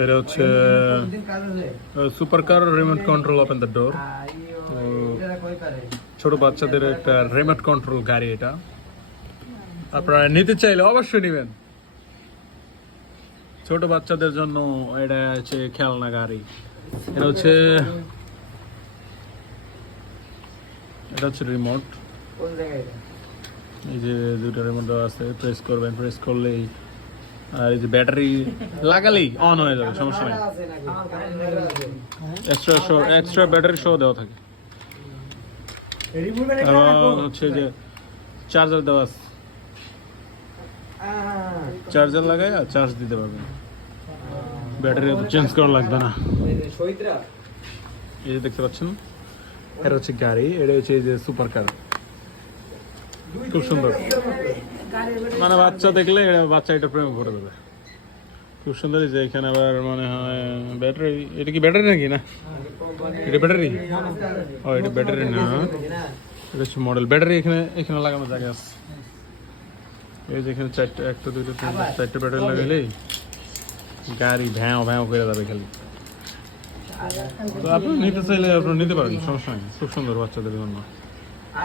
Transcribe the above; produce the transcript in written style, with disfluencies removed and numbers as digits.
এটা হচ্ছে super car remote control open the door. ছোট বাচ্চাদের একটা রিমোট কন্ট্রোল গাড়ি এটা, আপনারা নিতে চাইলে অবশ্যই নেবেন। ছোট বাচ্চাদের জন্য এটা হচ্ছে খেলনা গাড়ি। এটা হচ্ছে রিমোট। এই যে দুটো রিমোট আছে, প্রেস করবেন, প্রেস করলেই আর এই যে ব্যাটারি লাগালেই অন হয়ে যাবে, সমস্যা নেই। এক্সট্রা ব্যাটারি সহ দেওয়া থাকে। এবং হচ্ছে যে চার্জার দেওয়া আছে, চার্জার লাগাই আর চার্জ দিতে পারবেন, ব্যাটারি তো চেঞ্জ করা লাগবে না। এই যে দেখতে পাচ্ছেন, এটা হচ্ছে গাড়ি, এটা হচ্ছে এই যে সুপার কার, খুব সুন্দর। মানে বাচ্চা দেখলে বাচ্চা এটা প্রেম করে দেবে, খুব সুন্দর। যে এখানে আবার মনে হয় ব্যাটারি, এটা কি ব্যাটারি নাকি না? এটা ব্যাটারি? ও এটা ব্যাটারি না, এটা হচ্ছে মডেল। ব্যাটারি এখানে লাগানো জায়গা আছে। এই যে এখানে চারটে, একটা দুটো তিনটা চারটে ব্যাটারি লাগাইলেই গাড়ি ভ্যাঁ ভ্যাঁ করে যাবে খালি। তো আপনি নিতে চাইলে আপনি নিতে পারেন, সমস্যা নেই, খুব সুন্দর বাচ্চাদের জন্য।